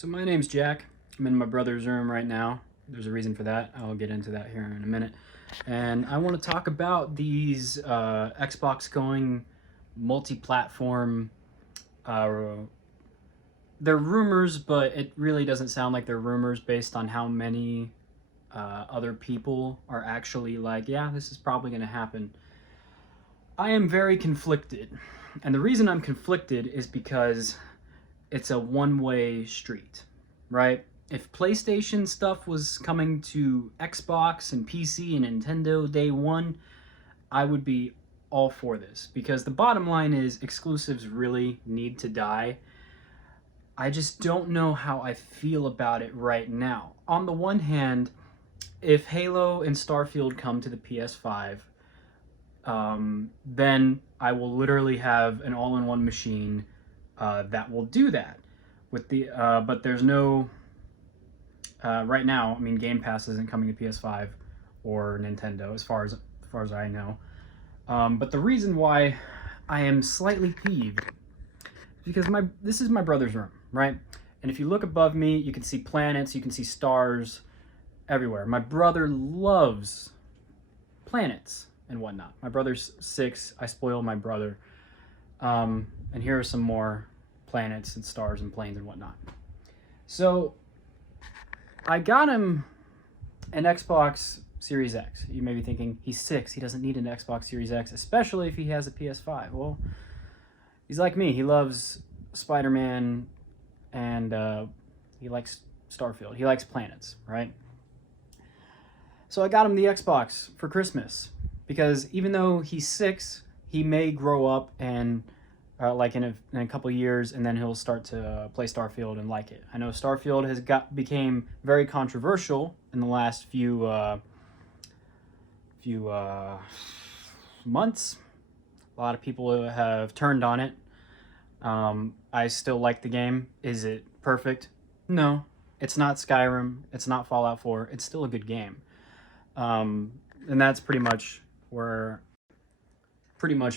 So my name's Jack. I'm in my brother's room right now. There's a reason for that. I'll get into that here in a minute. And I want to talk about these Xbox going multi-platform. They're rumors, but it really doesn't sound like they're rumors based on how many other people are actually like, yeah, this is probably going to happen. I am very conflicted. And the reason I'm conflicted is because it's a one-way street, right? If PlayStation stuff was coming to Xbox and PC and Nintendo day one, I would be all for this, because the bottom line is exclusives really need to die. I just don't know how I feel about it right now. On the one hand, if Halo and Starfield come to the PS5, then I will literally have an all-in-one machine that will do that. With the but there's no right now. I mean, Game Pass isn't coming to PS5 or Nintendo, as far as I know. But the reason why I am slightly peeved is because this is my brother's room, right? And if you look above me, you can see planets, you can see stars everywhere. My brother loves planets and whatnot. My brother's 6. I spoil my brother. And here are some more planets and stars and planes and whatnot. So I got him an Xbox Series X. You may be thinking, he's 6, he doesn't need an Xbox Series X, especially if he has a PS5. Well, he's like me. He loves Spider-Man and he likes Starfield. He likes planets, right? So I got him the Xbox for Christmas because even though he's 6, he may grow up and like in a couple years, and then he'll start to play Starfield and like it. I know Starfield became very controversial in the last few months. A lot of people have turned on it. I still like the game. Is it perfect? No. It's not Skyrim. It's not Fallout 4. It's still a good game. And that's pretty much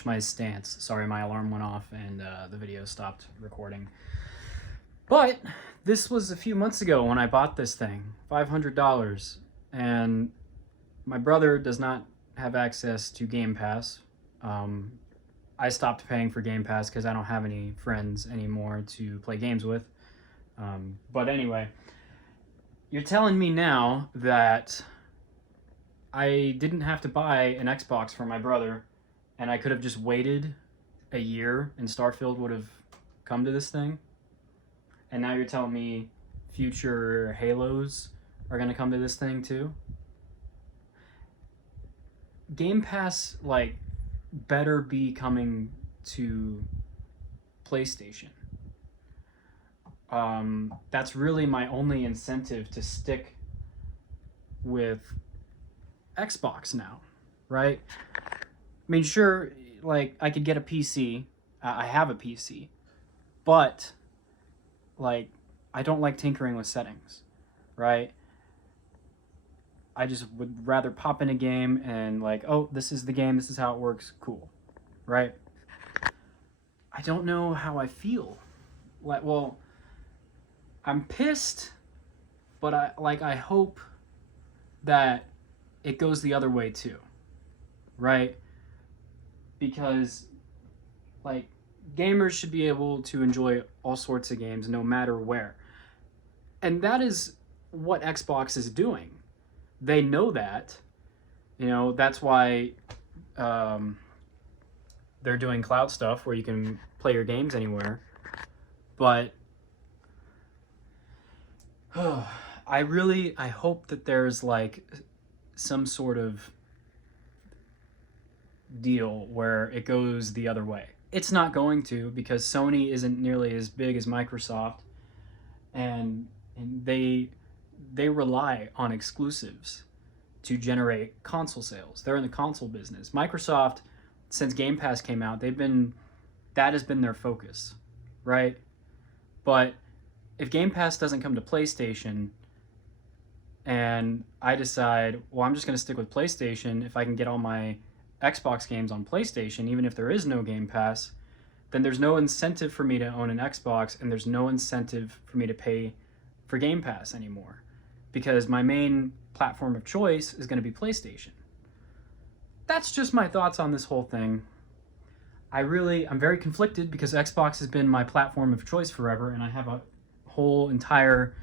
my stance. Sorry, my alarm went off and the video stopped recording. But this was a few months ago when I bought this thing, $500, and my brother does not have access to Game Pass. I stopped paying for Game Pass because I don't have any friends anymore to play games with. But anyway, you're telling me now that I didn't have to buy an Xbox for my brother, and I could have just waited a year and Starfield would have come to this thing? And now you're telling me future Halos are going to come to this thing too? Game Pass, like, better be coming to PlayStation. That's really my only incentive to stick with Xbox now, right? I mean, sure, like, I could get a PC. I have a PC. But, like, I don't like tinkering with settings, right? I just would rather pop in a game and, like, oh, this is the game, this is how it works, cool, right? I don't know how I feel. Like, well, I'm pissed, but I hope that it goes the other way too, right? Because, like, gamers should be able to enjoy all sorts of games no matter where. And that is what Xbox is doing. They know that. You know, that's why they're doing cloud stuff where you can play your games anywhere. But I hope that there's, like, some sort of deal where it goes the other way. It's not going to, because Sony isn't nearly as big as Microsoft, and they rely on exclusives to generate console sales. They're in the console business. Microsoft, since Game Pass came out, that has been their focus, right? But if Game Pass doesn't come to PlayStation, and I decide, well, I'm just going to stick with PlayStation if I can get all my Xbox games on PlayStation, even if there is no Game Pass, then there's no incentive for me to own an Xbox, and there's no incentive for me to pay for Game Pass anymore, because my main platform of choice is going to be PlayStation. That's just my thoughts on this whole thing. I'm very conflicted because Xbox has been my platform of choice forever, and I have a whole entire,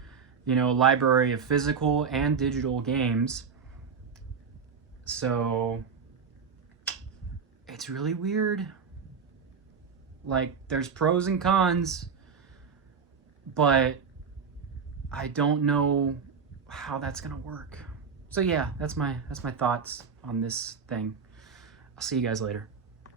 library of physical and digital games. So it's really weird. Like, there's pros and cons, but I don't know how that's gonna work. So yeah, that's my thoughts on this thing. I'll see you guys later.